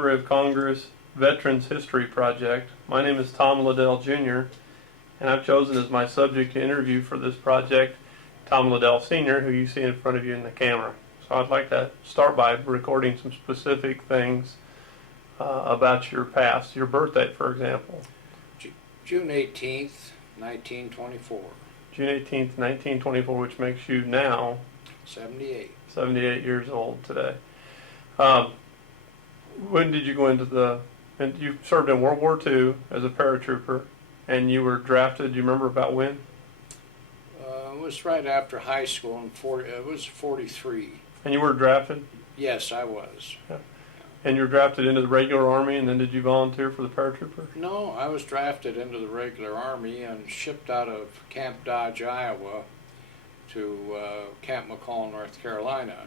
Library of Congress Veterans History Project. My name is Tom Liddell Jr., and I've chosen as my subject to interview for this project Tom Liddell Sr., who you see in front of you in the camera. So I'd like to start by recording some specific things about your past, your birth date, for example. June 18th, 1924. June 18th, 1924, which makes you now 78. 78 years old today. When did you go into and you served in World War II as a paratrooper, and you were drafted, do you remember about when? It was right after high school, it was 43. And you were drafted? Yes, I was. Yeah. And you were drafted into the regular Army, and then did you volunteer for the paratrooper? No, I was drafted into the regular Army and shipped out of Camp Dodge, Iowa to Camp Mackall, North Carolina,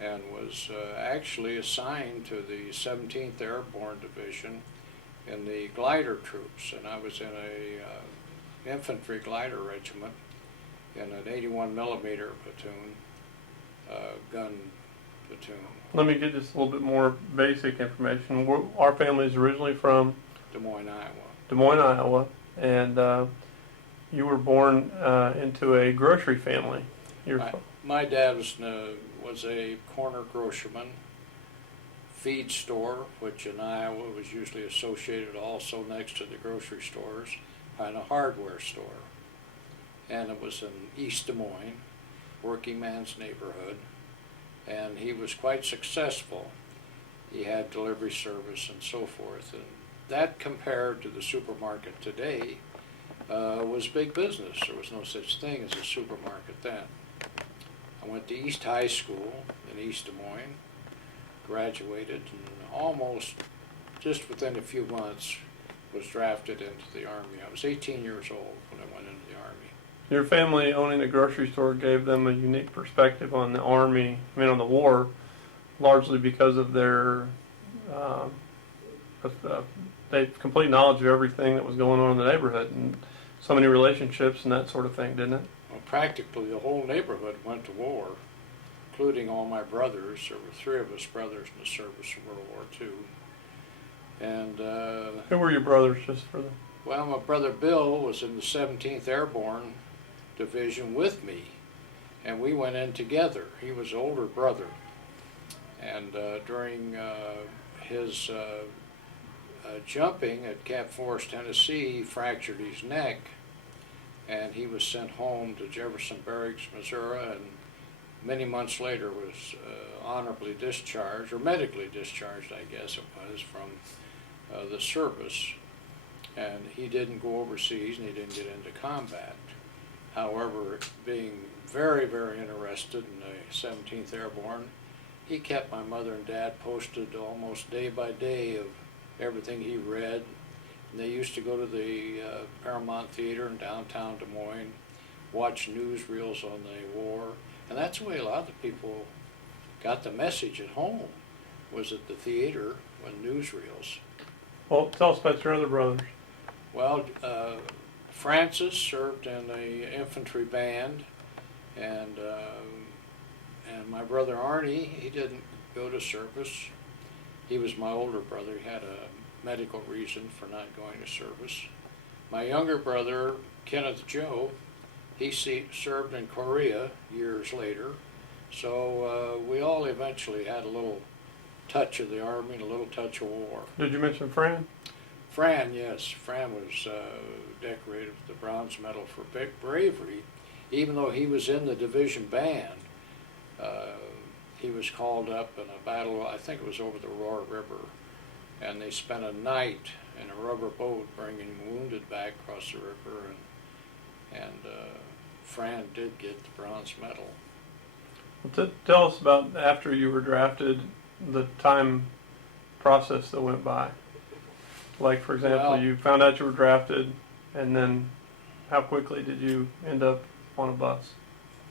and was actually assigned to the 17th Airborne Division in the Glider troops, and I was in a Infantry Glider Regiment in an 81 millimeter platoon, gun platoon. Let me get just a little bit more basic information. Our family is originally from Des Moines, Iowa. Des Moines, Iowa, and you were born into a grocery family. My dad was a corner grocerman, feed store, which in Iowa was usually associated also next to the grocery stores, and a hardware store. And it was in East Des Moines, working man's neighborhood, and he was quite successful. He had delivery service and so forth, and that compared to the supermarket today was big business. There was no such thing as a supermarket then. I went to East High School in East Des Moines, graduated, and almost just within a few months was drafted into the Army. I was 18 years old when I went into the Army. Your family owning a grocery store gave them a unique perspective on the Army, on the war, largely because of their they had complete knowledge of everything that was going on in the neighborhood and so many relationships and that sort of thing, didn't it? Well, practically the whole neighborhood went to war, including all my brothers. There were 3 of us brothers in the service of World War II. And who were your brothers, just for the... Well, my brother Bill was in the 17th Airborne Division with me, and we went in together. He was an older brother, and during his jumping at Camp Forrest, Tennessee, he fractured his neck, and he was sent home to Jefferson Barracks, Missouri, and many months later was honorably discharged, or medically discharged, I guess it was, from the service. And he didn't go overseas, and he didn't get into combat. However, being very, very interested in the 17th Airborne, he kept my mother and dad posted almost day by day of everything he read. And they used to go to the Paramount Theater in downtown Des Moines, watch newsreels on the war. And that's the way a lot of the people got the message at home, was at the theater with newsreels. Well, tell us about your other brothers. Well, Francis served in the infantry band, and my brother Arnie, he didn't go to service. He was my older brother. He had a medical reason for not going to service. My younger brother, Kenneth Joe, he served in Korea years later. So we all eventually had a little touch of the Army and a little touch of war. Did you mention Fran? Fran, yes. Fran was decorated with the Bronze Medal for bravery. Even though he was in the division band, he was called up in a battle, I think it was over the Roar River, and they spent a night in a rubber boat bringing wounded back across the river, and Fran did get the Bronze Medal. Well, tell us about, after you were drafted, the time process that went by. Like, for example, Well, you found out you were drafted, and then how quickly did you end up on a bus?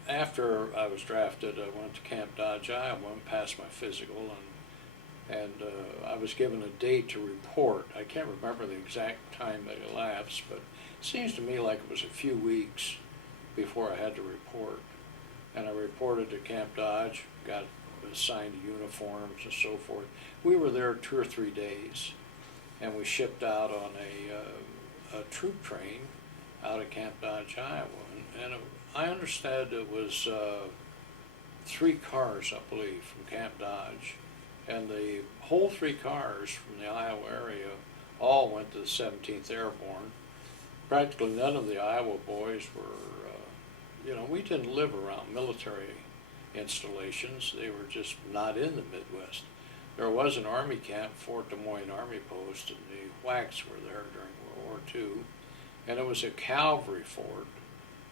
After I was drafted, I went to Camp Dodge, Iowa, and passed my physical, and I was given a date to report. I can't remember the exact time that elapsed, but it seems to me like it was a few weeks before I had to report. And I reported to Camp Dodge, got assigned to uniforms and so forth. We were there 2 or 3 days, and we shipped out on a troop train out of Camp Dodge, Iowa. And I understand it was 3 cars, I believe, from Camp Dodge. And the whole 3 cars from the Iowa area all went to the 17th Airborne. Practically none of the Iowa boys were, we didn't live around military installations. They were just not in the Midwest. There was an Army camp, Fort Des Moines Army Post, and the WACs were there during World War II. And it was a cavalry fort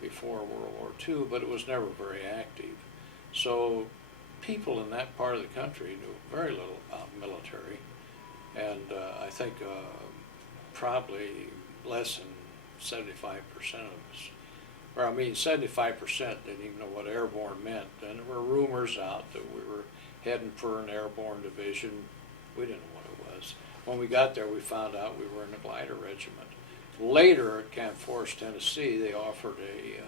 before World War II, but it was never very active. So people in that part of the country knew very little about military, and I think probably less than 75% of us, or I mean 75% didn't even know what airborne meant. And there were rumors out that we were heading for an airborne division. We didn't know what it was. When we got there, we found out we were in a Glider Regiment. Later at Camp Forrest, Tennessee, they offered a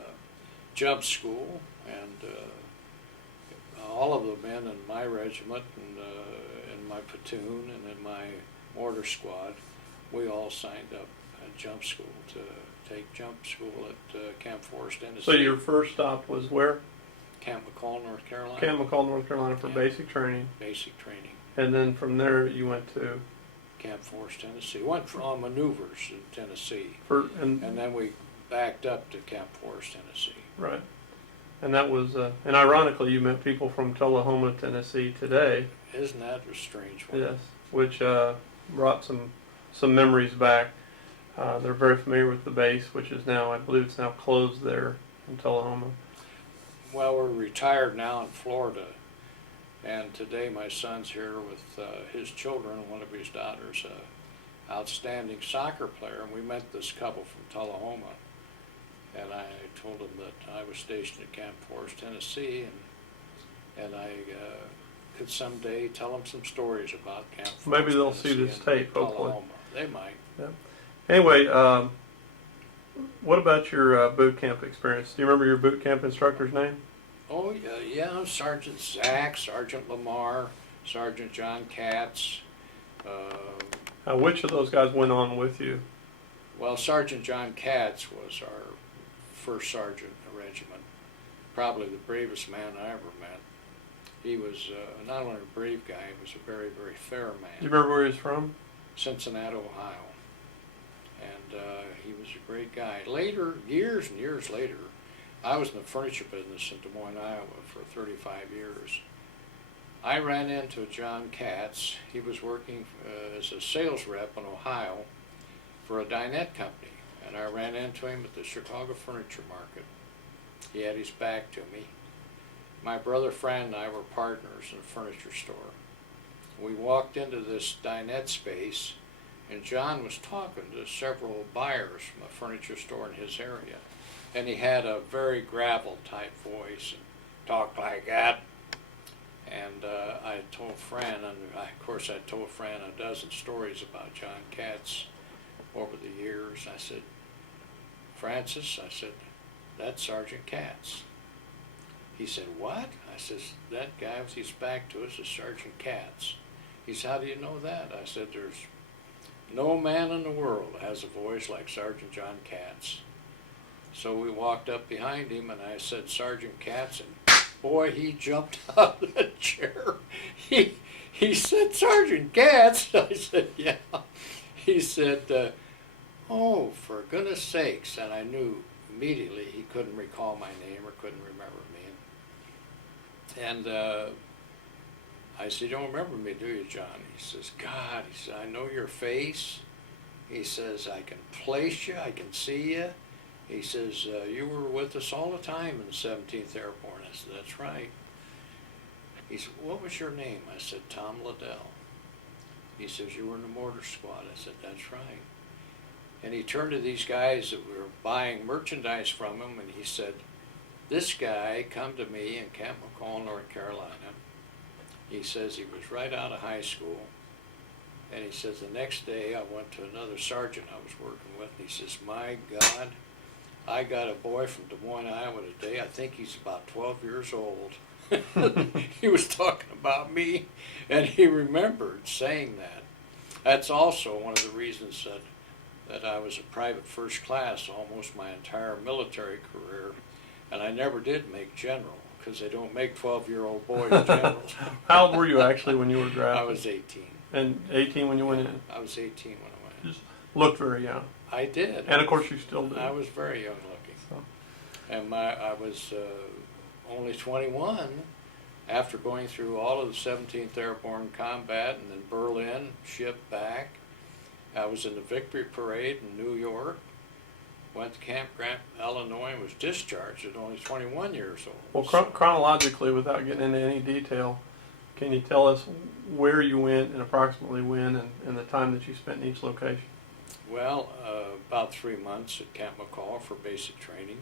jump school, and all of the men in my regiment and in my platoon and in my mortar squad, we all signed up at jump school to take jump school at Camp Forrest, Tennessee. So your first stop was where? Camp Mackall, North Carolina. Camp Mackall, North Carolina for basic training. Basic training. And then from there you went to? Camp Forrest, Tennessee. Went on maneuvers in Tennessee. And then we backed up to Camp Forrest, Tennessee. Right. And that was, and ironically, you met people from Tullahoma, Tennessee today. Isn't that a strange one? Yes, which brought some memories back. They're very familiar with the base, which is now, I believe it's now closed there in Tullahoma. Well, we're retired now in Florida, and today my son's here with his children. One of his daughters, an outstanding soccer player, and we met this couple from Tullahoma. And I told them that I was stationed at Camp Forrest, Tennessee, and I could someday tell them some stories about Camp Forrest. Maybe they'll see this tape, hopefully. They might. Yeah. Anyway, what about your boot camp experience? Do you remember your boot camp instructor's name? Oh, yeah, Sergeant Zach, Sergeant Lamar, Sergeant John Katz. Which of those guys went on with you? Well, Sergeant John Katz was our first sergeant in the regiment, probably the bravest man I ever met. He was not only a brave guy, he was a very, very fair man. Do you remember where he was from? Cincinnati, Ohio. And he was a great guy. Later, years and years later, I was in the furniture business in Des Moines, Iowa for 35 years. I ran into John Katz. He was working as a sales rep in Ohio for a dinette company. And I ran into him at the Chicago Furniture Market. He had his back to me. My brother Fran and I were partners in a furniture store. We walked into this dinette space, and John was talking to several buyers from a furniture store in his area. And he had a very gravel-type voice and talked like that. And I told Fran, and of course I told Fran a dozen stories about John Katz over the years. I said, Francis, I said, that's Sergeant Katz. He said, what? I said, that guy with his back to us is Sergeant Katz. He said, how do you know that? I said, there's no man in the world that has a voice like Sergeant John Katz. So we walked up behind him, and I said, Sergeant Katz, and boy, he jumped out of the chair. He said, Sergeant Katz? I said, yeah. He said, oh, for goodness sakes. And I knew immediately he couldn't recall my name or couldn't remember me. And I said, you don't remember me, do you, John? He says, God, he said, I know your face. He says, I can place you, I can see you. He says, you were with us all the time in the 17th Airborne. I said, that's right. He said, what was your name? I said, Tom Liddell. He says, you were in the mortar squad. I said, that's right. And he turned to these guys that were buying merchandise from him, and he said, this guy come to me in Camp Mackall, North Carolina. He says he was right out of high school. And he says, the next day I went to another sergeant I was working with, and he says, my God, I got a boy from Des Moines, Iowa today. I think he's about 12 years old. He was talking about me, and he remembered saying that. That's also one of the reasons that I was a private first class almost my entire military career, and I never did make general, because they don't make 12-year-old boys generals. How old were you actually when you were drafted? I was 18. And 18 when you went in? I was 18 when I went in. Just looked very young. I did. And of course you still do. I was very young looking. So. And I was only 21 after going through all of the 17th Airborne combat and then Berlin, shipped back. I was in the Victory Parade in New York, went to Camp Grant, Illinois, and was discharged at only 21 years old. Well, chronologically, without getting into any detail, can you tell us where you went and approximately when and the time that you spent in each location? Well, about 3 months at Camp Mackall for basic training.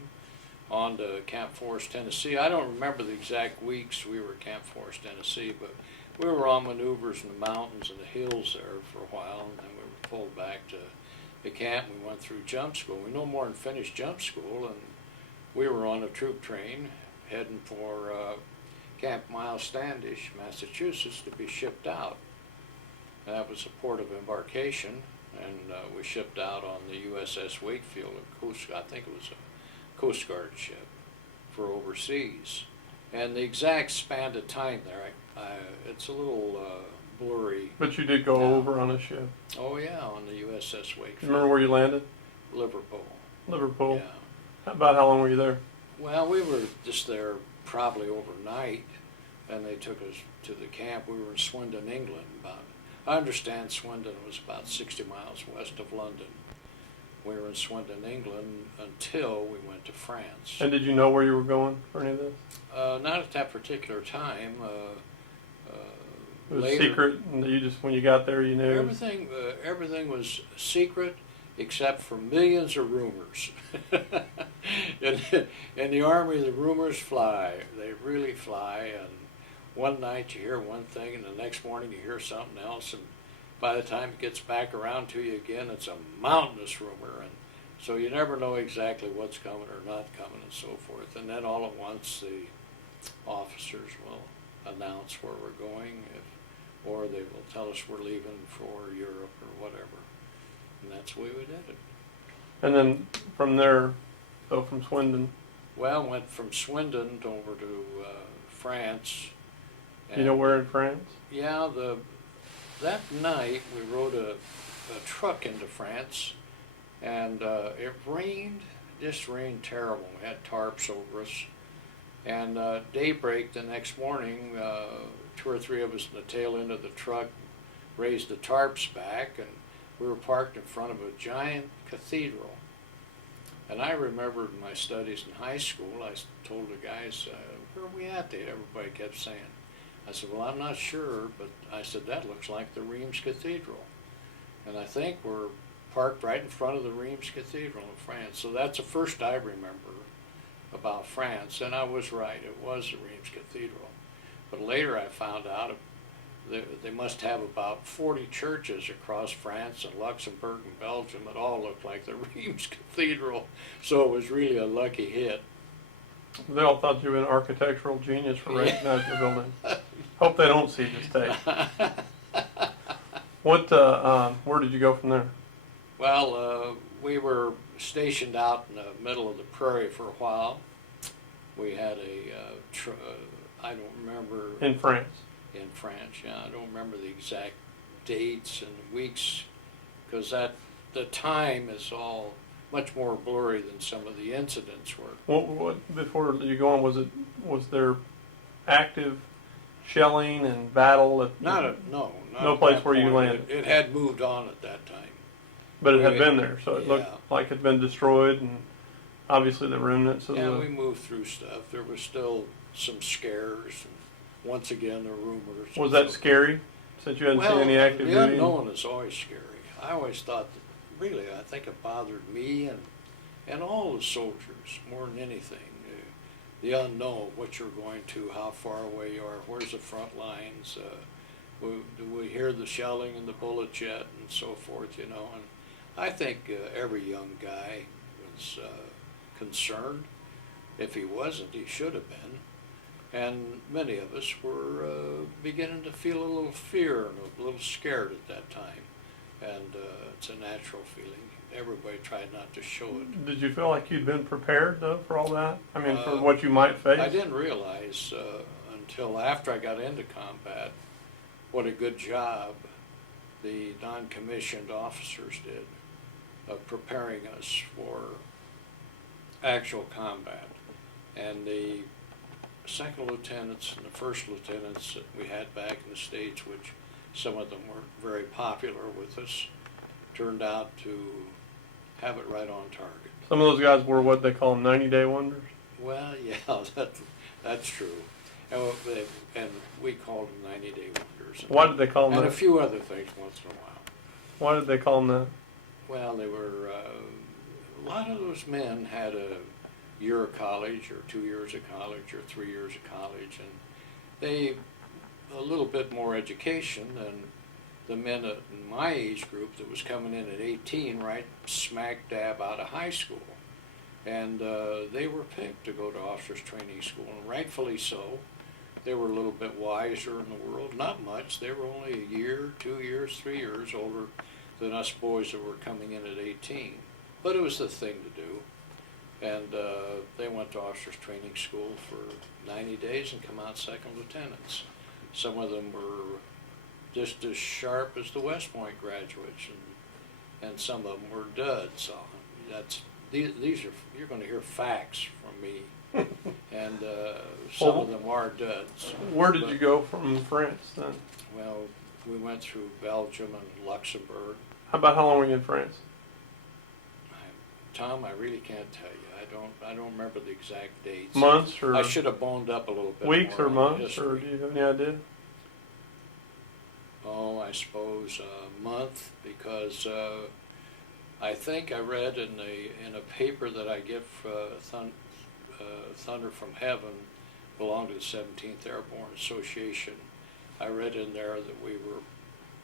On to Camp Forrest, Tennessee. I don't remember the exact weeks we were at Camp Forrest, Tennessee, but we were on maneuvers in the mountains and the hills there for a while, and then we were pulled back to the camp. We went through jump school. We no more than finished jump school, and we were on a troop train heading for Camp Myles Standish, Massachusetts, to be shipped out. And that was the port of embarkation, and we shipped out on the USS Wakefield, I think it was a Coast Guard ship for overseas. And the exact span of time there, it's a little blurry. But you did go over on a ship. Oh yeah, on the USS Wakefield. You remember where you landed? Liverpool. Liverpool. Yeah. About how long were you there? Well, we were just there probably overnight, and they took us to the camp. We were in Swindon, England. I understand Swindon was about 60 miles west of London. We were in Swindon, England, until we went to France. And did you know where you were going for any of this? Not at that particular time. It was Later, secret, and you just, when you got there, you knew? everything was secret except for millions of rumors. In the Army, the rumors fly. They really fly. And one night you hear one thing, and the next morning you hear something else. And by the time it gets back around to you again, it's a mountainous rumor. And so you never know exactly what's coming or not coming and so forth. And then all at once the officers will announce where we're going, or they will tell us we're leaving for Europe or whatever. And that's the way we did it. And then from there, so from Swindon? Well, went from Swindon over to France. You know where in France? Yeah, that night we rode a truck into France, and it rained, just rained terrible. We had tarps over us. And daybreak the next morning, 2 or 3 of us in the tail end of the truck raised the tarps back, and we were parked in front of a giant cathedral. And I remembered in my studies in high school, I told the guys, where are we at? Everybody kept saying. I said, well, I'm not sure, but I said, that looks like the Reims Cathedral. And I think we're parked right in front of the Reims Cathedral in France. So that's the first I remember about France, and I was right, it was the Reims Cathedral. But later I found out they must have about 40 churches across France and Luxembourg and Belgium that all looked like the Reims Cathedral, so it was really a lucky hit. They all thought you were an architectural genius for recognizing the building. Hope they don't see this tape. Where did you go from there? Well, we were stationed out in the middle of the prairie for a while. We had I don't remember. In France? In France, yeah. I don't remember the exact dates and weeks, because the time is all much more blurry than some of the incidents were. What before you go on, was there active shelling and battle? No place where you landed. It had moved on at that time. But it had been there, so it looked like it had been destroyed, and obviously the remnants of we moved through stuff. There was still some scares, and once again the rumors. Was that scary, since you hadn't seen any active duty? The unknown is always scary. I always thought that, really, I think it bothered me and all the soldiers more than anything. The unknown, what you're going to, how far away you are, where's the front lines, do we hear the shelling and the bullets yet, and so forth, And I think every young guy was concerned. If he wasn't, he should have been. And many of us were beginning to feel a little fear and a little scared at that time. And it's a natural feeling. Everybody tried not to show it. Did you feel like you'd been prepared, though, for all that? I mean, for what you might face? I didn't realize until after I got into combat what a good job the non-commissioned officers did of preparing us for actual combat. And the second lieutenants and the first lieutenants that we had back in the States, which some of them were very popular with us, turned out to have it right on target. Some of those guys were what they call 90-day wonders? Well, yeah, that's true. And we called them 90-day wonders. Why did they call them and that? And a few other things once in a while. Why did they call them that? Well, they were, a lot of those men had a year of college or 2 years of college or 3 years of college, and they a little bit more education than the men in my age group that was coming in at 18, right smack dab out of high school. And they were picked to go to officers training school, and rightfully so. They were a little bit wiser in the world, not much. They were only a year, 2 years, 3 years older than us boys that were coming in at 18. But it was the thing to do. And they went to officers training school for 90 days and come out second lieutenants. Some of them were just as sharp as the West Point graduates, and some of them were duds. So these are, you're going to hear facts from me, and some of them are duds. Where did you go from France then? Well, we went through Belgium and Luxembourg. How long were you in France? Tom, I really can't tell you. I don't remember the exact dates. Months or I should have boned up a little bit. weeks more or on months, history. or do you have any idea? Oh, I suppose a month, because I think I read in a paper that I get Thunder from Heaven, belonged to the 17th Airborne Association. I read in there that we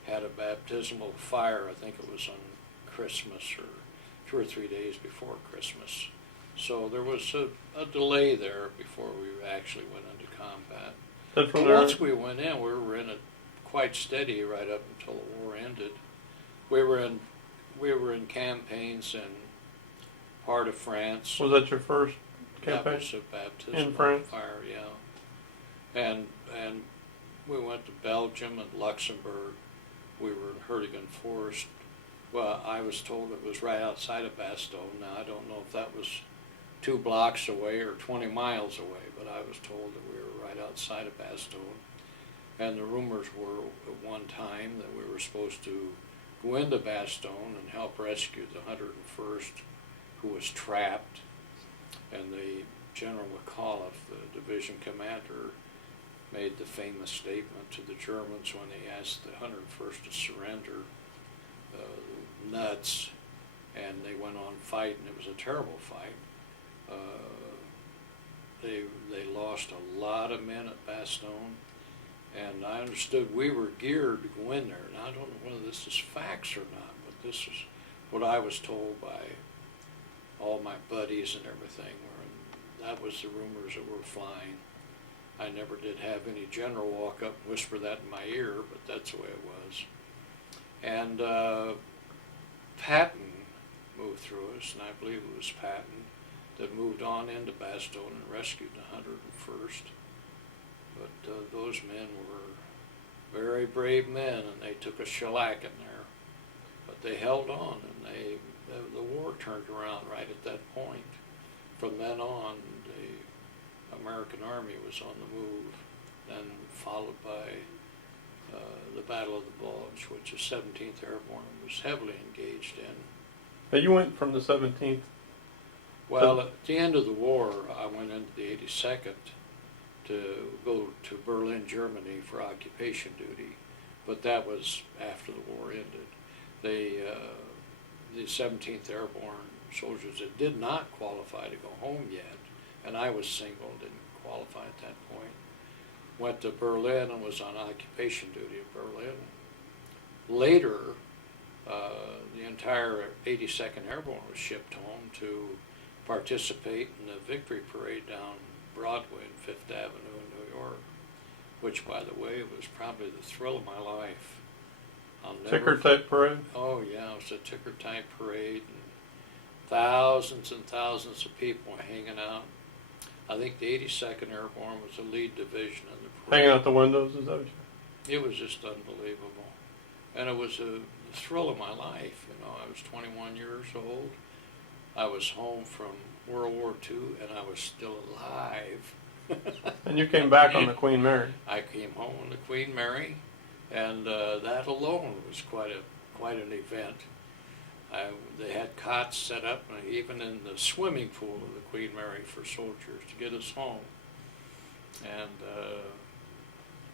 had a baptismal fire. I think it was on Christmas or 2 or 3 days before Christmas. So there was a delay there before we actually went into combat. Then from But there, once we went in, we were in it quite steady right up until the war ended. We were in campaigns in part of France. was that your first That campaign? was a baptism In France? fire, yeah. And we went to Belgium and Luxembourg. We were in Camp Forrest. Well, I was told it was right outside of Bastogne. Now, I don't know if that was 2 blocks away or 20 miles away, but I was told that we were right outside of Bastogne. And the rumors were at one time that we were supposed to go into Bastogne and help rescue the 101st, who was trapped. And the General Maxwell, the division commander, made the famous statement to the Germans when they asked the 101st to surrender, nuts, and they went on fighting. It was a terrible fight. They lost a lot of men at Bastogne, and I understood we were geared to go in there. Now, I don't know whether this is facts or not, but this is what I was told by all my buddies and everything. That was the rumors that were flying. I never did have any general walk up and whisper that in my ear, but that's the way it was. And Patton moved through us, and I believe it was Patton that moved on into Bastogne and rescued the 101st. But those men were very brave men, and they took a shellacking there. But they held on, and the war turned around right at that point. From then on, the American Army was on the move, then followed by the Battle of the Bulge, which the 17th Airborne was heavily engaged in. now you went from the 17th. Well, at the end of the war, I went into the 82nd to go to Berlin, Germany for occupation duty, but that was after the war ended. The 17th Airborne soldiers that did not qualify to go home yet, and I was single, didn't qualify at that point, went to Berlin and was on occupation duty in Berlin. Later, the entire 82nd Airborne was shipped home to participate in the victory parade down Broadway and Fifth Avenue in New York, which, by the way, was probably the thrill of my life. Ticker tape parade? Oh, yeah, it was a ticker tape parade, and thousands of people hanging out. I think the 82nd Airborne was the lead division in the parade. Hanging out the windows, is that what you... It was just unbelievable. And it was the thrill of my life. You know, I was 21 years old. I was home from World War II, and I was still alive. And you came back on the Queen Mary. I came home on the Queen Mary, and that alone was quite an event. They had cots set up, even in the swimming pool of the Queen Mary, for soldiers to get us home. And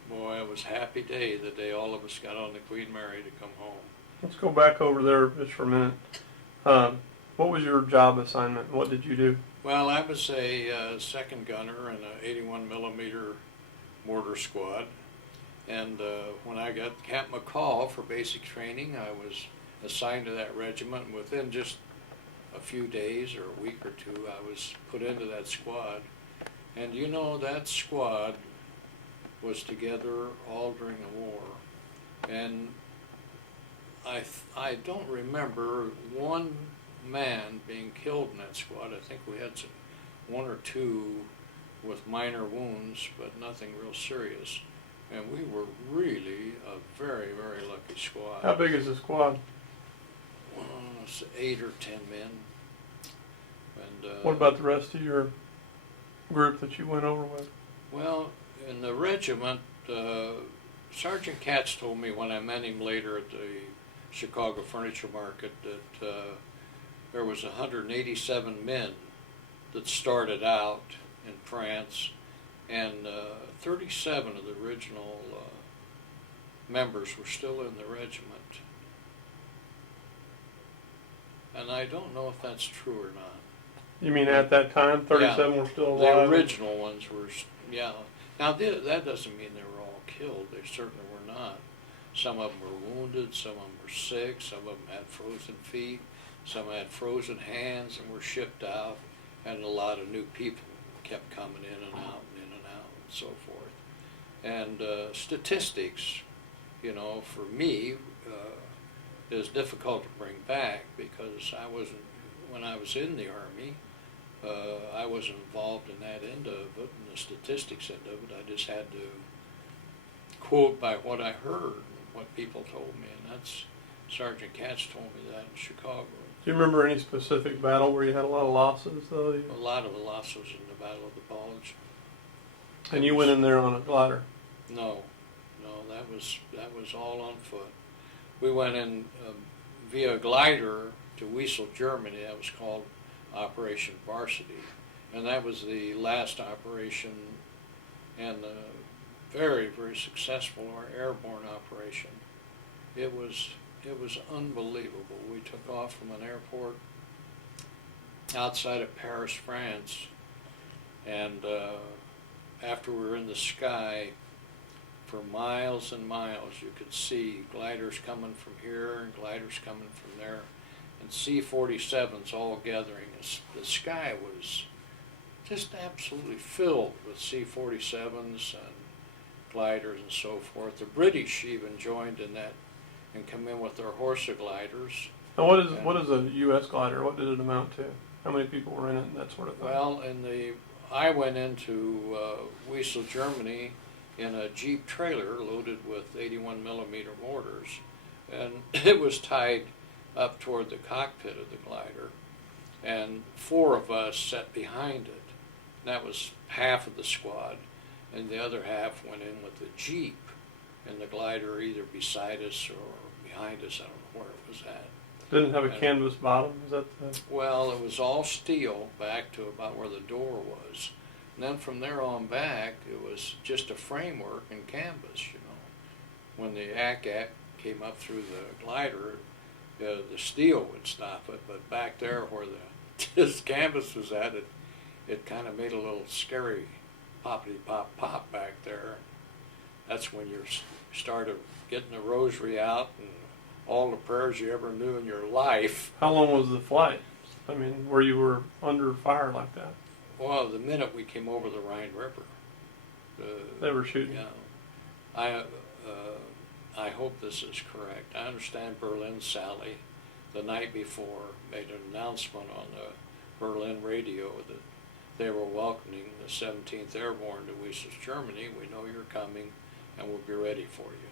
boy, it was a happy day the day all of us got on the Queen Mary to come home. Let's go back over there just for a minute. What was your job assignment? What did you do? Well, I was a second gunner in an 81 millimeter mortar squad. And when I got Camp Mackall for basic training, I was assigned to that regiment. Within just a few days or a week or two, I was put into that squad. And you know, that squad was together all during the war. And I don't remember one man being killed in that squad. I think we had one or two with minor wounds, but nothing real serious. And we were really a very, very lucky squad. How big is the squad? Well, it's 8 or 10 men. And what about the rest of your group that you went over with? well, in the regiment, Sergeant Katz told me when I met him later at the Chicago Furniture Market that there was 187 men that started out in France, and 37 of the original members were still in the regiment. And I don't know if that's true or not. You mean at that time, 37 were still alive? The original ones were, yeah. Now, that doesn't mean they were all killed. They certainly were not. Some of them were wounded, some of them were sick, some of them had frozen feet, some had frozen hands and were shipped out, and a lot of new people kept coming in and out and in and out and so forth. And statistics, you know, for me, is difficult to bring back because when I was in the Army, I wasn't involved in that end of it, and the statistics end of it. I just had to quote by what I heard, what people told me, and that's Sergeant Katz told me that in Chicago. Do you remember any specific battle where you had a lot of losses, though? A lot of the losses in the Battle of the Bulge. And you went in there on a glider? No, that was all on foot. We went in via glider to Wesel, Germany. That was called Operation Varsity, and that was the last operation, and very, very successful, our airborne operation. It was unbelievable. We took off from an airport outside of Paris, France, and after we were in the sky for miles and miles, you could see gliders coming from here and gliders coming from there, and C-47s all gathering. The sky was just absolutely filled with C-47s and gliders and so forth. The British even joined in that and come in with their Horsa gliders. And what is a U.S. glider? What did it amount to? How many people were in it and that sort of thing? Well, I went into Wesel, Germany in a Jeep trailer loaded with 81 millimeter mortars, and it was tied up toward the cockpit of the glider, and 4 of us sat behind it. And that was half of the squad, and the other half went in with the Jeep, and the glider either beside us or behind us. I don't know where it was at. Didn't have a canvas bottom? Is that the... Well, it was all steel back to about where the door was. And then from there on back, it was just a framework and canvas, you know. When the ACAC came up through the glider, the steel would stop it, but back there where this canvas was at, it kind of made a little scary poppity-pop-pop back there. That's when you started getting the rosary out and all the prayers you ever knew in your life. How long was the flight? I mean, where you were under fire like that? Well, the minute we came over the Rhine River. They were shooting. Yeah. I hope this is correct. I understand Berlin Sally, the night before, made an announcement on the Berlin radio that they were welcoming the 17th Airborne to Wesel, Germany. We know you're coming, and we'll be ready for you.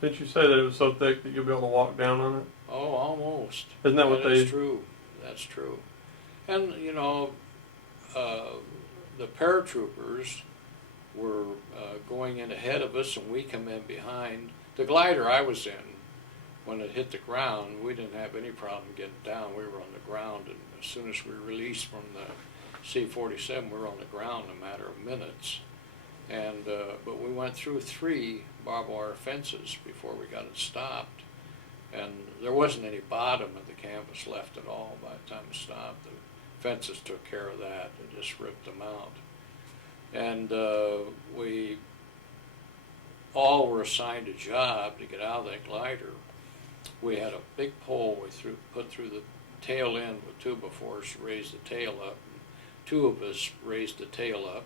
Didn't you say that it was so thick that you'll be able to walk down on it? Oh, almost. Isn't that what they? That's true. That's true. And you know, the paratroopers were going in ahead of us, and we come in behind. The glider I was in, when it hit the ground, we didn't have any problem getting down. We were on the ground, and as soon as we released from the C-47, we were on the ground in a matter of minutes. And but we went through 3 barbed wire fences before we got it stopped, and there wasn't any bottom of the campus left at all by the time it stopped. The fences took care of that. They just ripped them out. And we all were assigned a job to get out of that glider. We had a big pole we put through the tail end with 2 before us to raise the tail up. 2 of us raised the tail up,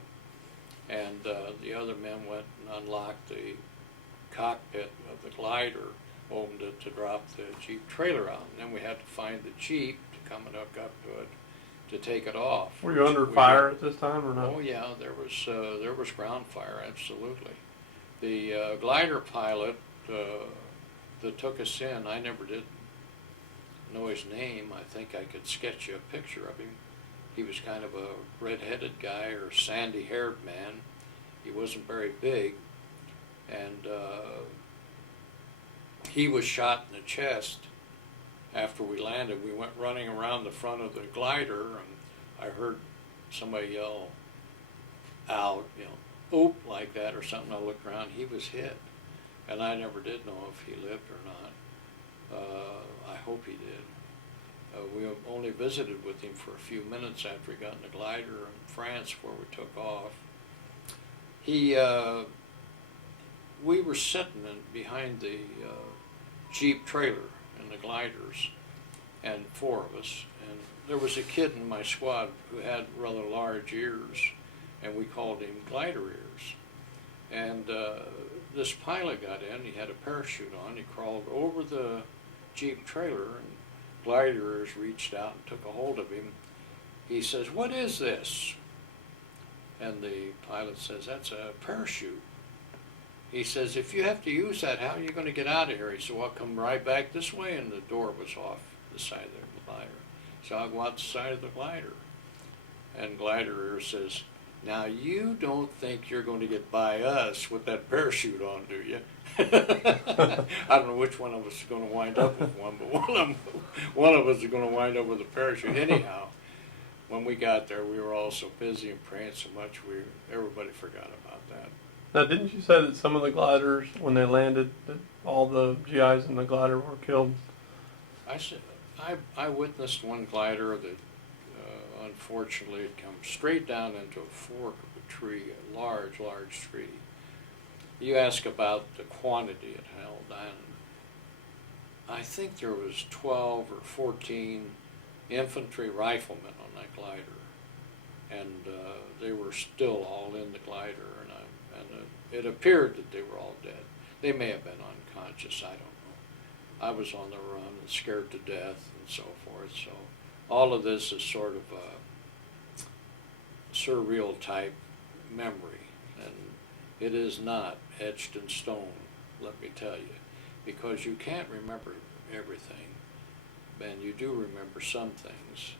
and the other men went and unlocked the cockpit of the glider, opened it to drop the Jeep trailer out. And then we had to find the Jeep to come and hook up to it to take it off. Were you under fire at this time or not? Oh yeah, there was ground fire, absolutely. The glider pilot that took us in, I never did know his name. I think I could sketch you a picture of him. He was kind of a red-headed guy or sandy-haired man. He wasn't very big, and he was shot in the chest. After we landed, we went running around the front of the glider, and I heard somebody yell out, you know, "Oop," like that or something. I looked around, he was hit, and I never did know if he lived or not. I hope he did. We only visited with him for a few minutes after he got in the glider in France before we took off. We were sitting behind the Jeep trailer in the gliders, and 4 of us, and there was a kid in my squad who had rather large ears, and we called him Glider Ears. And this pilot got in, he had a parachute on, he crawled over the Jeep trailer, and Glider Ears reached out and took a hold of him. He says, "What is this?" And the pilot says, "That's a parachute." He says, "If you have to use that, how are you going to get out of here?" He said, "Well, I'll come right back this way," and the door was off the side of the glider. So I'll go out the side of the glider. And Glider Ear says, "Now you don't think you're going to get by us with that parachute on, do you?" I don't know which one of us is going to wind up with one, but one of us is going to wind up with a parachute. Anyhow, when we got there, we were all so busy and praying so much, everybody forgot about that. Now, didn't you say that some of the gliders, when they landed, that all the GIs in the glider were killed? I witnessed one glider that unfortunately had come straight down into a fork of a tree, a large, large tree. You ask about the quantity it held, and I think there was 12 or 14 infantry riflemen on that glider, and they were still all in the glider, and it appeared that they were all dead. They may have been unconscious, I don't know. I was on the run and scared to death and so forth, so all of this is sort of a surreal type memory, and it is not etched in stone, let me tell you, because you can't remember everything, and you do remember some things,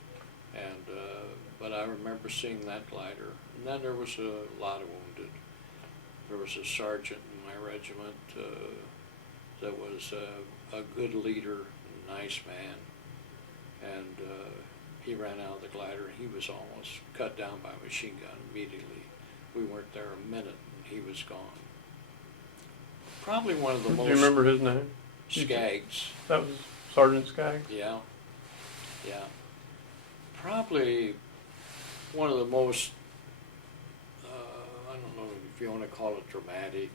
and but I remember seeing that glider, and then there was a lot of wounded. There was a sergeant in my regiment that was a good leader, a nice man, and he ran out of the glider, and he was almost cut down by a machine gun immediately. We weren't there a minute, and he was gone. Probably one of the most... Do you remember his name? Skaggs. That was Sergeant Skaggs? Yeah, yeah. Probably one of the most, I don't know if you want to call it dramatic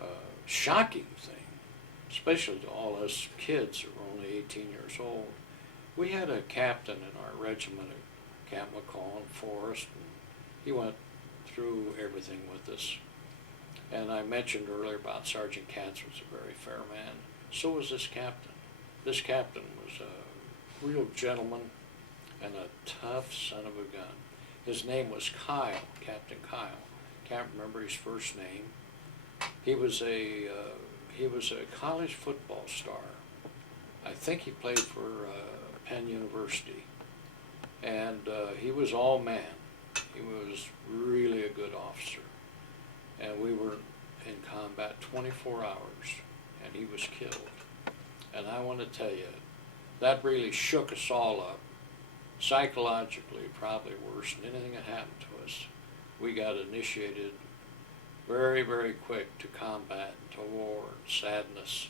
or shocking thing, especially to all us kids who were only 18 years old. We had a captain in our regiment at Camp Mackall and Forrest, and he went through everything with us. And I mentioned earlier about Sergeant Katz was a very fair man. So was this captain. This captain was a real gentleman and a tough son of a gun. His name was Kyle, Captain Kyle. Can't remember his first name. He was a college football star. I think he played for Penn University, and he was all man. He was really a good officer, and we were in combat 24 hours, and he was killed. And I want to tell you, that really shook us all up. Psychologically, probably worse than anything that happened to us. We got initiated very, very quick to combat, to war, and sadness,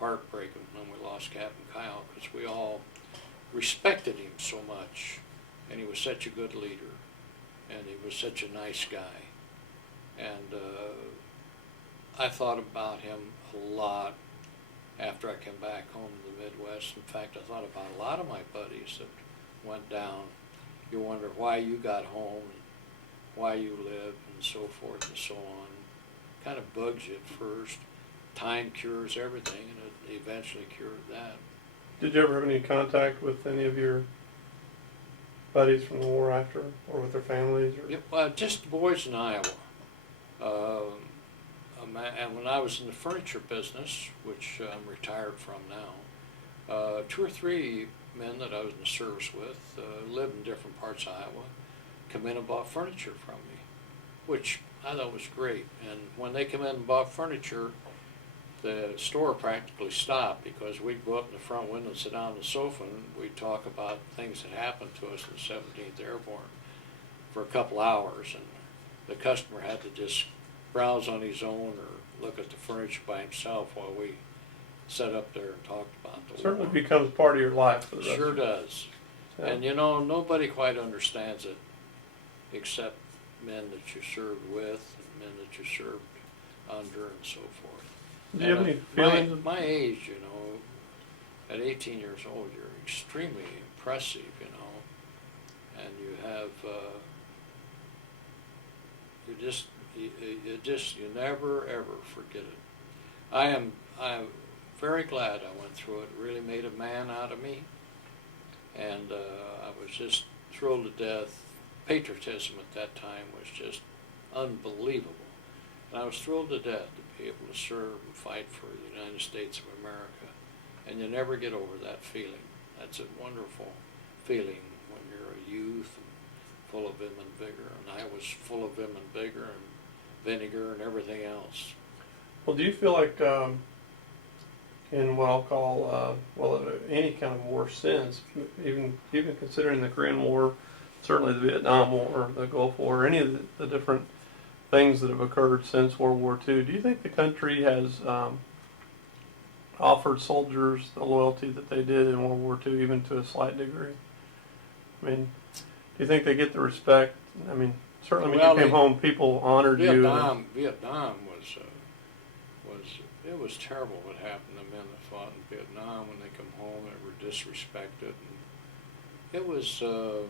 heartbreaking when we lost Captain Kyle, because we all respected him so much, and he was such a good leader, and he was such a nice guy. And I thought about him a lot after I came back home to the Midwest. In fact, I thought about a lot of my buddies that went down. You wonder why you got home, and why you lived, and so forth and so on. Kind of bugs you at first. Time cures everything, and it eventually cured that. Did you ever have any contact with any of your buddies from the war after, or with their families? Or? Yeah, well, just boys in Iowa. And when I was in the furniture business, which I'm retired from now, 2 or 3 men that I was in the service with lived in different parts of Iowa, come in and bought furniture from me, which I thought was great. And when they come in and bought furniture, the store practically stopped, because we'd go up in the front window and sit down on the sofa, and we'd talk about things that happened to us in the 17th Airborne for a couple hours, and the customer had to just browse on his own or look at the furniture by himself while we sat up there and talked about the Certainly war. becomes part of your life for the rest Sure of your life. does. Yeah. And you know, nobody quite understands it except men that you served with and men that you served under and so forth. Do you have And any feelings? my age, you know, at 18 years old, you're extremely impressive, you know, and you have, you never ever forget it. I'm very glad I went through it. It really made a man out of me, and I was just thrilled to death. Patriotism at that time was just unbelievable, and I was thrilled to death to be able to serve and fight for the United States of America. And you never get over that feeling. That's a wonderful feeling when you're a youth and full of vim and vigor, and I was full of vim and vigor and vinegar and everything else. Well, do you feel like in what I'll call, any kind of war since, even considering the Korean War, certainly the Vietnam War, the Gulf War, any of the different things that have occurred since World War II, do you think the country has offered soldiers the loyalty that they did in World War II, even to a slight degree? I mean, do you think they get the respect? I mean, certainly when you came home, people honored you. Vietnam it was terrible what happened to men that fought in Vietnam. When they come home, they were disrespected. And it was, to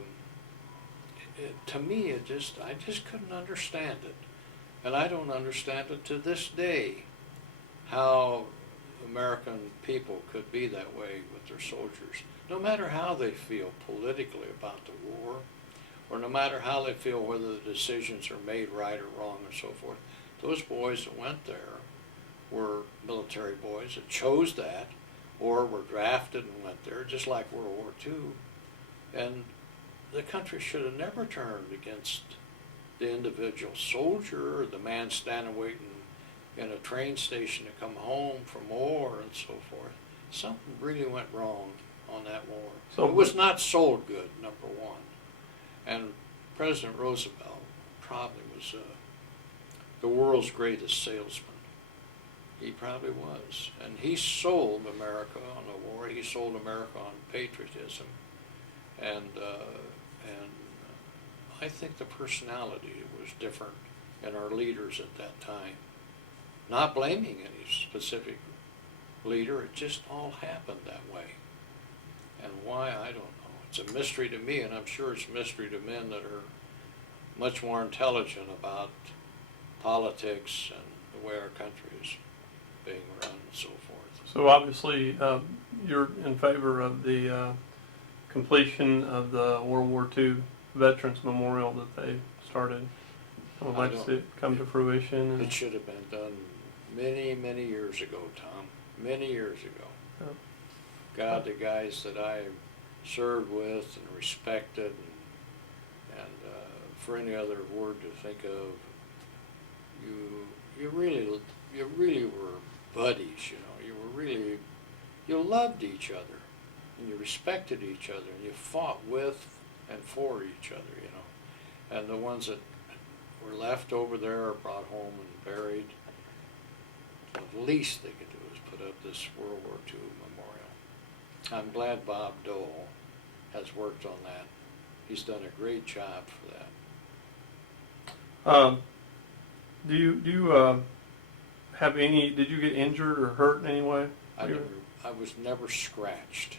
me, I just couldn't understand it. And I don't understand it to this day, how American people could be that way with their soldiers. No matter how they feel politically about the war, or no matter how they feel whether the decisions are made right or wrong and so forth, those boys that went there were military boys that chose that, or were drafted and went there, just like World War II. And the country should have never turned against the individual soldier, or the man standing waiting in a train station to come home from war and so forth. Something really went wrong on that war. So it was not sold good, number one. And President Roosevelt probably was the world's greatest salesman. He probably was. And he sold America on the war. He sold America on patriotism. And I think the personality was different in our leaders at that time. Not blaming any specific leader, it just all happened that way. And why, I don't know. It's a mystery to me, and I'm sure it's a mystery to men that are much more intelligent about politics and the way our country is being run and so forth. So obviously, you're in favor of the completion of the World War II Veterans Memorial that they started. I would like to see it come to fruition. And It should have been done many, many years ago, Tom. Many years ago. Yeah. God, the guys that I served with and respected, and for any other word to think of, you really were buddies. You loved each other, and you respected each other, and you fought with and for each other. And the ones that were left over there or brought home and buried, the least they could do is put up this World War II memorial. I'm glad Bob Dole has worked on that. He's done a great job for that. Do you have any? Did you get injured or hurt in any way? I was never scratched.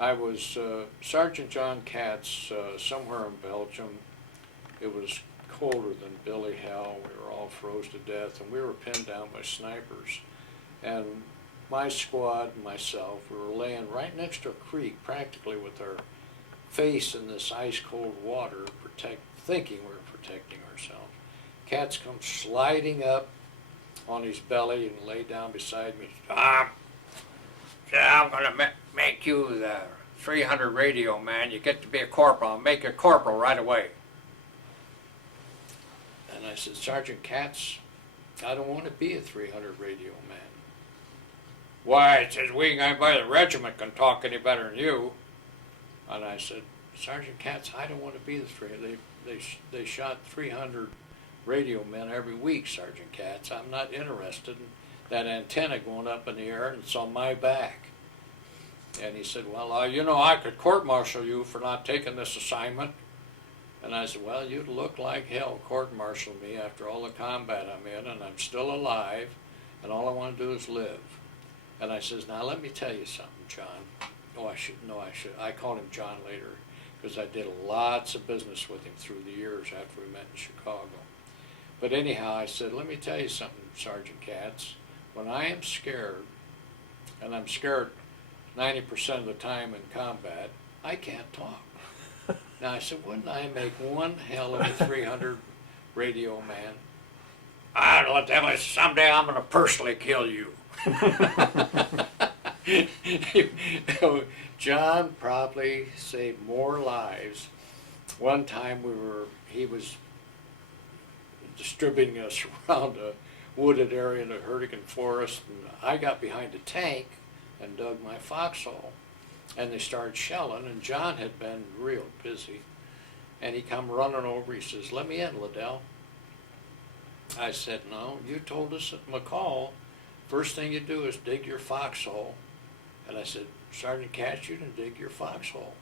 I was Sergeant John Katz somewhere in Belgium. It was colder than Billy Hell. We were all froze to death, and we were pinned down by snipers. And my squad and myself, we were laying right next to a creek, practically with our face in this ice-cold water, thinking we were protecting ourselves. Katz comes sliding up on his belly and lay down beside me. I'm going to make you the 300 radio man. You get to be a corporal. I'll make you a corporal right away. And I said, Sergeant Katz, I don't want to be a 300 radio man. Why? It says, we ain't by the regiment can talk any better than you. And I said, Sergeant Katz, I don't want to be the 300. They shot 300 radio men every week, Sergeant Katz. I'm not interested in that antenna going up in the air and it's on my back. And he said, well, I could court-martial you for not taking this assignment. And I said, well, you'd look like hell court-martial me after all the combat I'm in, and I'm still alive, and all I want to do is live. And I says, now let me tell you something, John. I called him John later, because I did lots of business with him through the years after we met in Chicago. But anyhow, I said, let me tell you something, Sergeant Katz. When I am scared, and I'm scared 90% of the time in combat, I can't talk. Now I said, wouldn't I make one hell of a 300 radio man? I don't know what that was. Someday I'm going to personally kill you. John probably saved more lives. One time he was distributing us around a wooded area in the Camp Forrest, and I got behind a tank and dug my foxhole, and they started shelling, and John had been real busy, and he come running over. He says, let me in, Liddell. I said, no, you told us at Mackall, first thing you do is dig your foxhole. And I said, Sergeant Katz, you didn't dig your foxhole.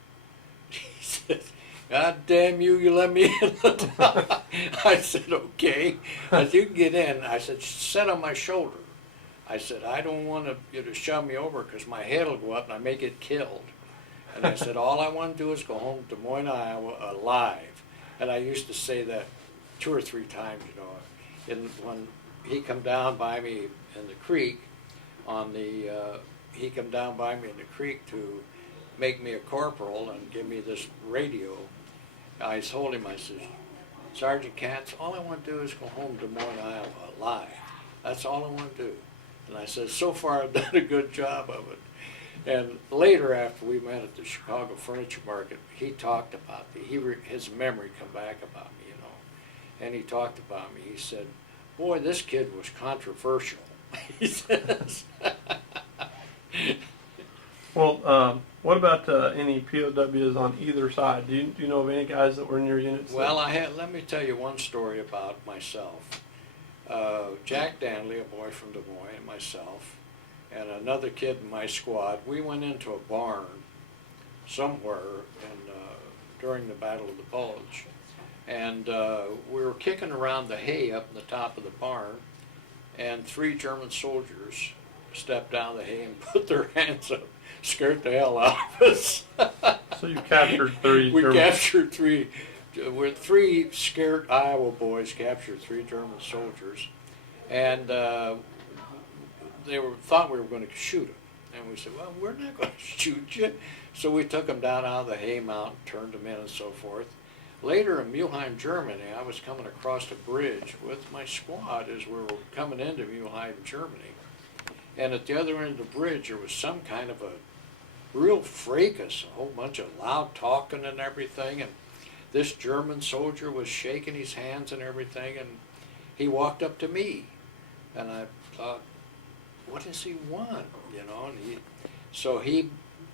He said, God damn you, you let me in. I said, okay. I said, you can get in. I said, sit on my shoulder. I said, I don't want you to shove me over because my head will go up and I may get killed. And I said, all I want to do is go home to Des Moines, Iowa, alive. And I used to say that 2 or 3 times, when he come down by me in the creek, he come down by me in the creek to make me a corporal and give me this radio. I told him, I said, Sergeant Katz, all I want to do is go home to Des Moines, Iowa, alive. That's all I want to do. And I said, so far I've done a good job of it. And later, after we met at the Chicago Furniture Market, he talked about me. His memory come back about me, and he talked about me. He said, boy, this kid was controversial. He says. Well, what about any POWs on either side? Do you know of any guys that were in your units? Well, let me tell you one story about myself. Jack Danley, a boy from Des Moines, and myself, and another kid in my squad, we went into a barn somewhere during the Battle of the Bulge. And we were kicking around the hay up in the top of the barn, and 3 German soldiers stepped down the hay and put their hands up, scared the hell out of us. So you captured 3 We German. captured 3 we're three scared Iowa boys captured 3 German soldiers, and thought we were going to shoot them. And we said, well, we're not going to shoot you. So we took them down out of the hay mountain, turned them in and so forth. Later in Mülheim, Germany, I was coming across a bridge with my squad as we were coming into Mülheim, Germany. And at the other end of the bridge, there was some kind of a real fracas, a whole bunch of loud talking and everything. And this German soldier was shaking his hands and everything. And he walked up to me. And I thought, what does he want? You know, and so he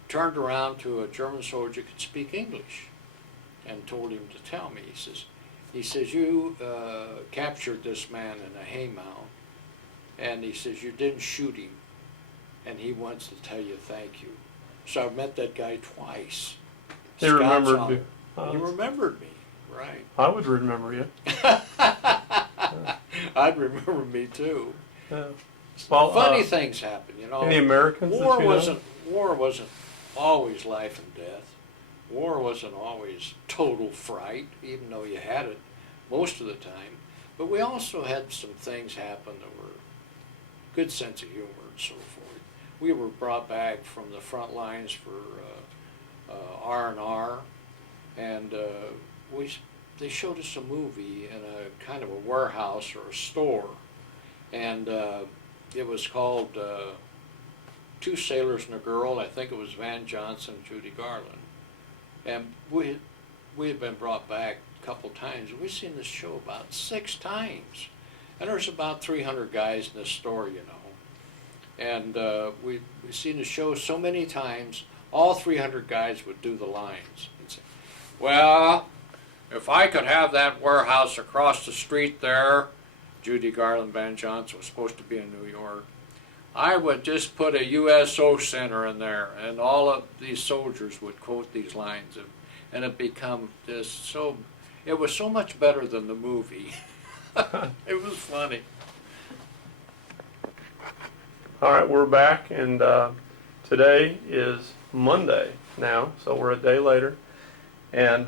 turned around to a German soldier who could speak English and told him to tell me. He says, you captured this man in a hay mound, and he says, you didn't shoot him, and he wants to tell you thank you. So I met that guy twice. He remembered me. He remembered me, right. I would remember you. I'd remember me too. Yeah. Well, funny things happen, you know. Any Americans War that you know? War wasn't always life and death. War wasn't always total fright, even though you had it most of the time. But we also had some things happen that were good sense of humor and so forth. We were brought back from the front lines for R&R, and they showed us a movie in a kind of a warehouse or a store, and it was called Two Sailors and a Girl. I think it was Van Johnson and Judy Garland. And we had been brought back a couple times. We've seen this show about 6 times. And there's about 300 guys in this store, you know. And we've seen the show so many times, all 300 guys would do the lines. And say, well, if I could have that warehouse across the street there, Judy Garland, Van Johnson was supposed to be in New York, I would just put a USO center in there, and all of these soldiers would quote these lines, and it become just so, it was so much better than the movie. It was funny. All right, we're back, and today is Monday now, so we're a day later, and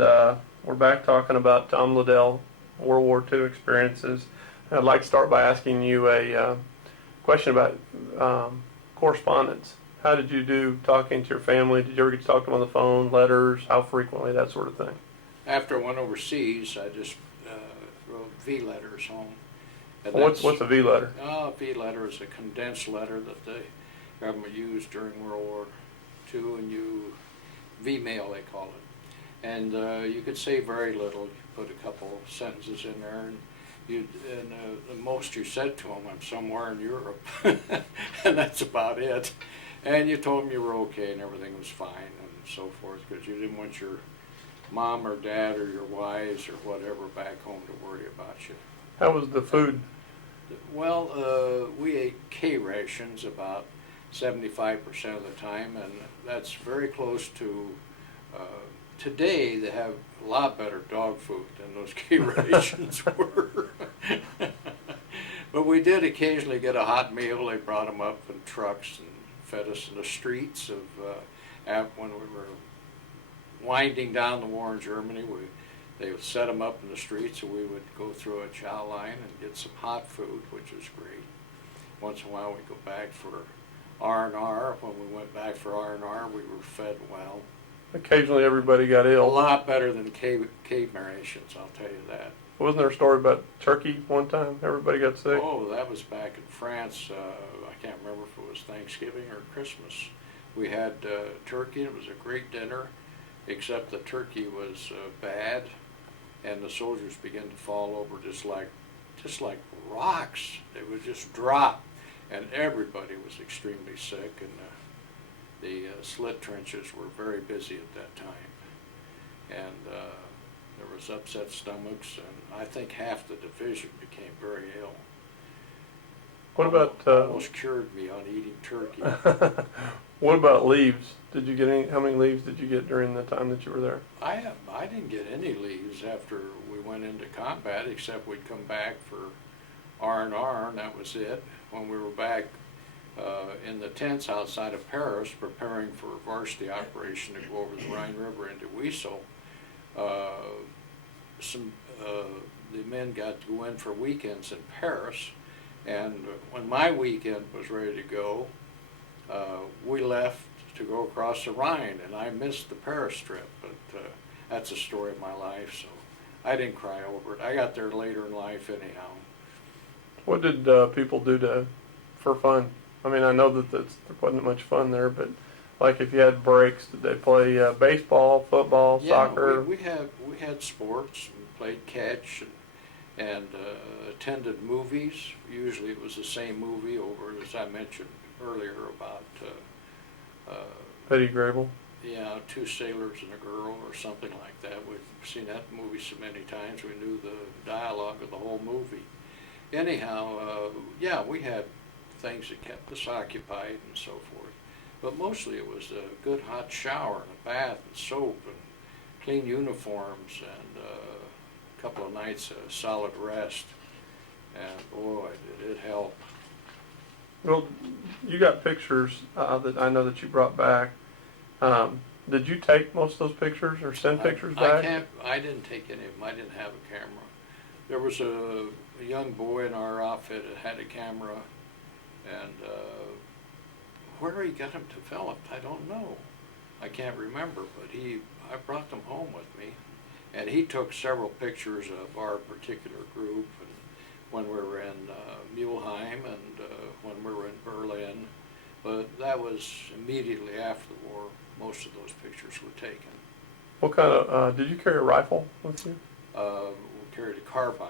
we're back talking about Tom Liddell, World War II experiences. I'd like to start by asking you a question about correspondence. How did you do talking to your family? Did you ever get to talk to them on the phone, letters, how frequently, that sort of thing? After I went overseas, I just wrote V letters home. And What's a V letter? A V letter is a condensed letter that the government used during World War II, and V-mail they call it. And you could say very little. You put a couple sentences in there, and the most you said to them, I'm somewhere in Europe, and that's about it. And you told them you were okay and everything was fine and so forth, because you didn't want your mom or dad or your wives or whatever back home to worry about you. How was the food? Well, we ate K rations about 75% of the time, and that's very close to, today they have a lot better dog food than those K rations were. But we did occasionally get a hot meal. They brought them up in trucks and fed us in the streets of, when we were winding down the war in Germany. They would set them up in the streets, and we would go through a chow line and get some hot food, which was great. Once in a while we'd go back for R&R. When we went back for R&R, we were fed well. Occasionally everybody got A ill. lot better than cave rations, I'll tell you that. Wasn't there a story about Turkey one time? Everybody got sick? Oh, that was back in France. I can't remember if it was Thanksgiving or Christmas. We had turkey. It was a great dinner, except the turkey was bad, and the soldiers began to fall over just like rocks. They would just drop, and everybody was extremely sick, and the slit trenches were very busy at that time, and there was upset stomachs, and I think half the division became very ill. What about almost cured me on eating turkey. what about leaves? Did you get any? How many leaves did you get during the time that you were there? I didn't get any leaves after we went into combat, except we'd come back for R&R, and that was it. When we were back in the tents outside of Paris, preparing for a varsity operation to go over the Rhine River into Wesel, the men got to go in for weekends in Paris, and when my weekend was ready to go, we left to go across the Rhine, and I missed the Paris trip, but that's a story of my life, so I didn't cry over it. I got there later in life anyhow. What did people do for fun? I mean, I know that there wasn't much fun there, but like if you had breaks, did they play baseball, football, soccer? We had sports. We played catch and attended movies. Usually it was the same movie over, as I mentioned earlier, about Betty Grable. yeah, Two Sailors and a Girl or something like that. We've seen that movie so many times we knew the dialogue of the whole movie. Anyhow, yeah, we had things that kept us occupied and so forth. But mostly it was a good hot shower and a bath and soap and clean uniforms and a couple of nights of solid rest. And boy, did it help. Well, you got pictures that I know that you brought back. Did you take most of those pictures or send pictures back? I didn't take any of them. I didn't have a camera. There was a young boy in our outfit that had a camera, and where he got them developed, I don't know. I can't remember, but I brought them home with me, and he took several pictures of our particular group, and when we were in Mulheim and when we were in Berlin, but that was immediately after the war. Most of those pictures were taken. What kind of, did you carry a rifle with you? We carried a carbine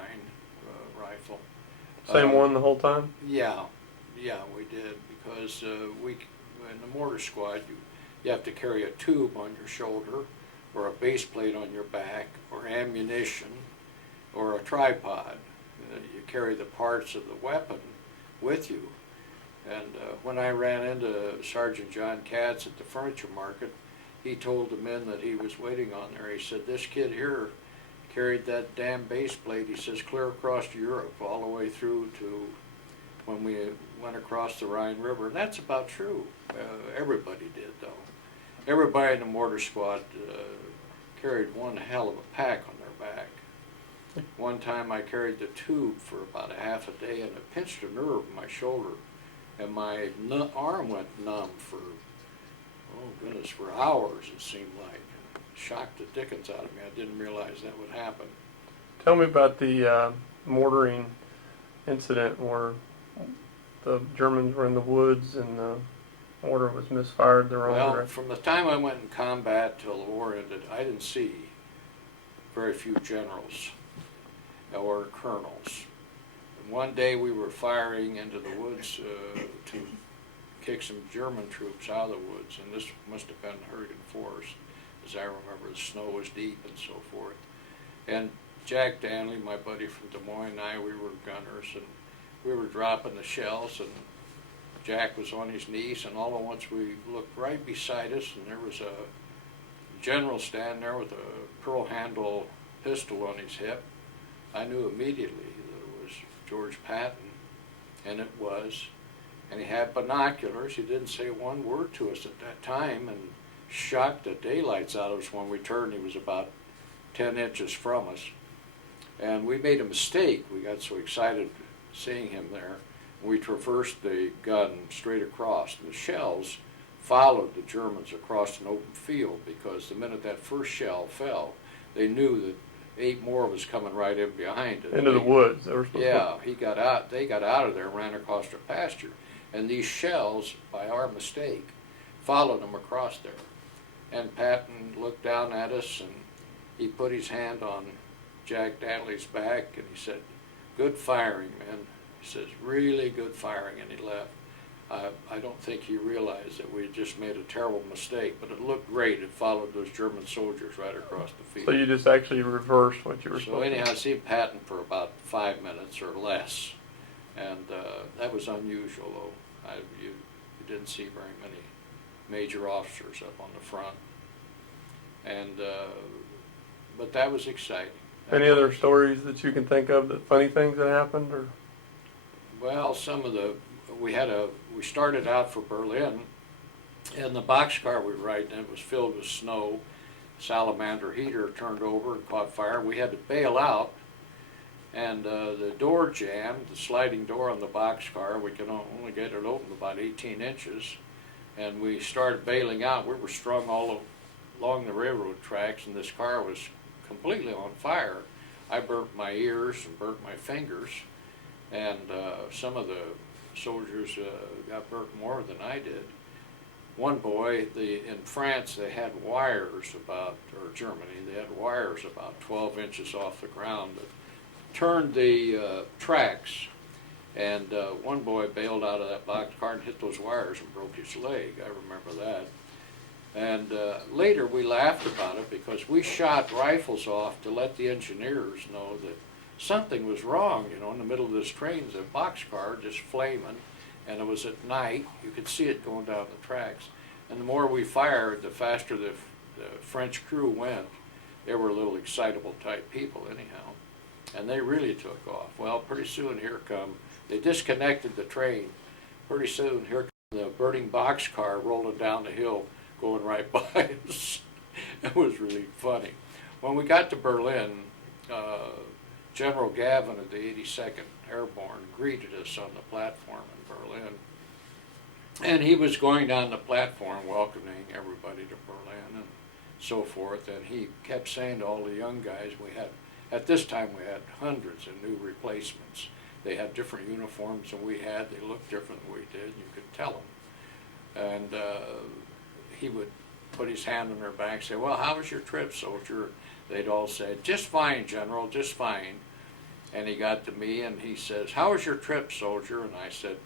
rifle. Same one the whole time? Yeah, we did, because in the mortar squad, you have to carry a tube on your shoulder, or a base plate on your back, or ammunition, or a tripod. You carry the parts of the weapon with you. And when I ran into Sergeant John Katz at the furniture market, he told the men that he was waiting on there, he said, this kid here carried that damn base plate, he says, clear across Europe, all the way through to when we went across the Rhine River. And that's about true. Everybody did, though. Everybody in the mortar squad carried one hell of a pack on their back. One time I carried the tube for about a half a day, and it pinched a nerve in my shoulder, and my arm went numb for, oh goodness, for hours it seemed like. It shocked the dickens out of me. I didn't realize that would happen. Tell me about the mortaring incident where the Germans were in the woods and the mortar was misfired the wrong direction. From the time I went in combat till the war ended, I didn't see very few generals or colonels. And one day we were firing into the woods to kick some German troops out of the woods, and this must have been Hurricane Forrest, as I remember. The snow was deep and so forth. And Jack Danley, my buddy from Des Moines, and I, we were gunners, and we were dropping the shells, and Jack was on his knees, and all at once we looked right beside us, and there was a general standing there with a pearl handle pistol on his hip. I knew immediately that it was George Patton, and it was. And he had binoculars. He didn't say one word to us at that time, and shocked the daylights out of us when we turned. He was about 10 inches from us. And we made a mistake. We got so excited seeing him there. We traversed the gun straight across. And the shells followed the Germans across an open field, because the minute that first shell fell, they knew that 8 more was coming right in behind it. Into the woods. Yeah, he got out. They got out of there and ran across the pasture. And these shells, by our mistake, followed them across there. And Patton looked down at us, and he put his hand on Jack Danley's back, and he said, "Good firing, man." He says, "Really good firing," and he left. I don't think he realized that we had just made a terrible mistake, but it looked great. It followed those German soldiers right across the field. So you just actually reversed what you were supposed to do. So anyhow, I seen Patton for about 5 minutes or less, and that was unusual, though. You didn't see very many major officers up on the front, and but that was exciting. Any other stories that you can think of, that funny things that happened, or? Well, we started out for Berlin, and the boxcar we were riding in was filled with snow, salamander heater turned over and caught fire. We had to bail out, and the door jammed, the sliding door on the boxcar. We could only get it open about 18 inches, and we started bailing out. We were strung all along the railroad tracks, and this car was completely on fire. I burnt my ears and burnt my fingers, and some of the soldiers got burnt more than I did. One boy, in France, they had wires or Germany, they had wires about 12 inches off the ground that turned the tracks, and one boy bailed out of that boxcar and hit those wires and broke his leg. I remember that. And later we laughed about it because we shot rifles off to let the engineers know that something was wrong, in the middle of this train, the boxcar just flaming, and it was at night. You could see it going down the tracks. And the more we fired, the faster the French crew went. They were little excitable type people anyhow, and they really took off. Well, pretty soon they disconnected the train. Pretty soon here comes the burning boxcar rolling down the hill, going right by us. It was really funny. When we got to Berlin, General Gavin of the 82nd Airborne greeted us on the platform in Berlin. And he was going down the platform welcoming everybody to Berlin and so forth. And he kept saying to all the young guys, at this time we had hundreds of new replacements. They had different uniforms than we had. They looked different than we did. You could tell them. And he would put his hand on their back and say, well, how was your trip, soldier? They'd all say, just fine, General, just fine. And he got to me and he says, how was your trip, soldier? And I said,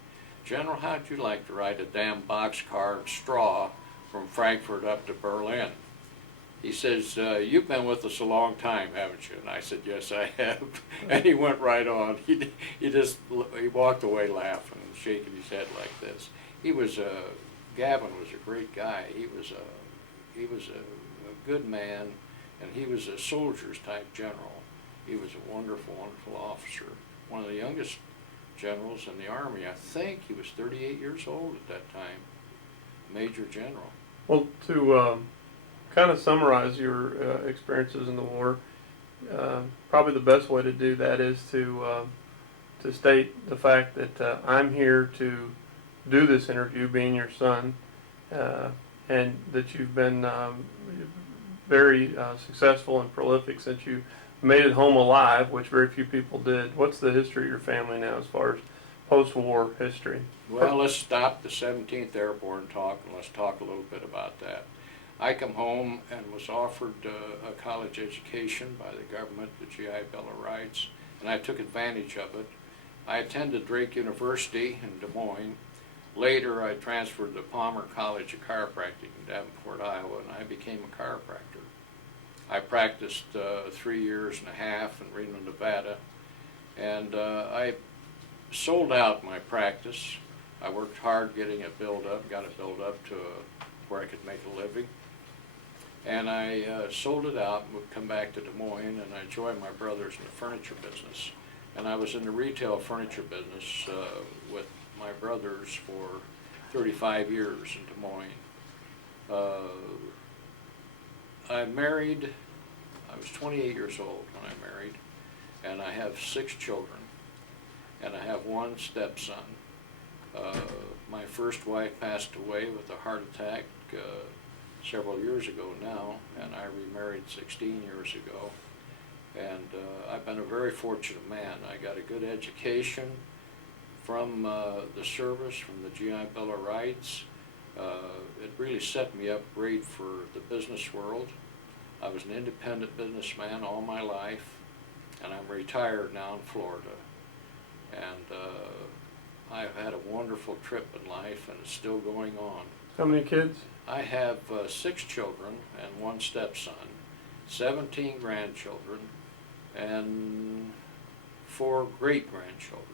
General, how'd you like to ride a damn boxcar and straw from Frankfurt up to Berlin? He says, you've been with us a long time, haven't you? And I said, yes, I have. And he went right on. He walked away laughing and shaking his head like this. Gavin was a great guy. He was a good man, and he was a soldier's type general. He was a wonderful, wonderful officer. One of the youngest generals in the Army. I think he was 38 years old at that time. Major General. Well, to kind of summarize your experiences in the war, probably the best way to do that is to state the fact that I'm here to do this interview, being your son, and that you've been very successful and prolific since you made it home alive, which very few people did. What's the history of your family now as far as post-war history? Well, let's stop the 17th Airborne talk and let's talk a little bit about that. I come home and was offered a college education by the government, the GI Bill of Rights, and I took advantage of it. I attended Drake University in Des Moines. Later, I transferred to Palmer College of Chiropractic in Davenport, Iowa, and I became a chiropractor. I practiced 3 years and a half in Reno, Nevada, and I sold out my practice. I worked hard getting it built up, got it built up to where I could make a living. And I sold it out and would come back to Des Moines, and I joined my brothers in the furniture business. And I was in the retail furniture business with my brothers for 35 years in Des Moines. I married, I was 28 years old when I married, and I have 6 children, and I have 1 stepson. My first wife passed away with a heart attack several years ago now, and I remarried 16 years ago. And I've been a very fortunate man. I got a good education from the service, from the GI Bill of Rights. It really set me up great for the business world. I was an independent businessman all my life, and I'm retired now in Florida. And I've had a wonderful trip in life, and it's still going on. How many kids? I have 6 children and 1 stepson, 17 grandchildren, and 4 great-grandchildren.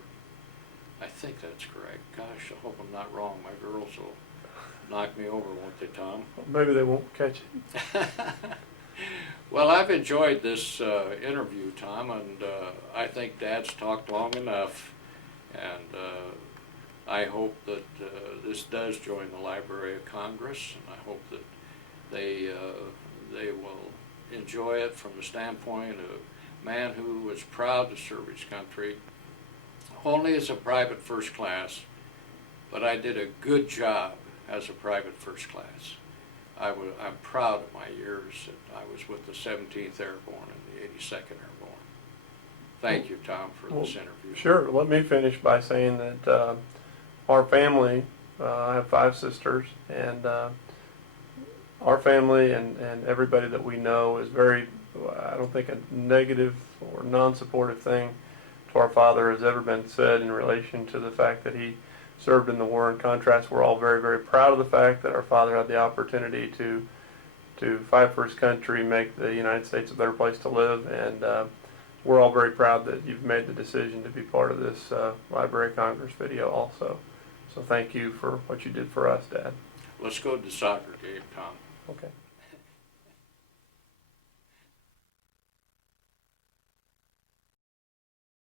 I think that's correct. Gosh, I hope I'm not wrong. My girls will knock me over, won't they, Tom? Maybe they won't catch it. Well, I've enjoyed this interview, Tom, and I think Dad's talked long enough, and I hope that this does join the Library of Congress, and I hope that they will enjoy it from the standpoint of a man who was proud to serve his country, only as a private first class, but I did a good job as a private first class. I'm proud of my years that I was with the 17th Airborne and the 82nd Airborne. Thank you, Tom, for this interview. Sure. Let me finish by saying that our family, I have 5 sisters, and our family and everybody that we know is very, I don't think a negative or non-supportive thing to our father has ever been said in relation to the fact that he served in the war. In contrast, we're all very, very proud of the fact that our father had the opportunity to fight for his country, make the United States a better place to live, and we're all very proud that you've made the decision to be part of this Library of Congress video also. So thank you for what you did for us, Dad. Let's go to the soccer game, Tom. Okay.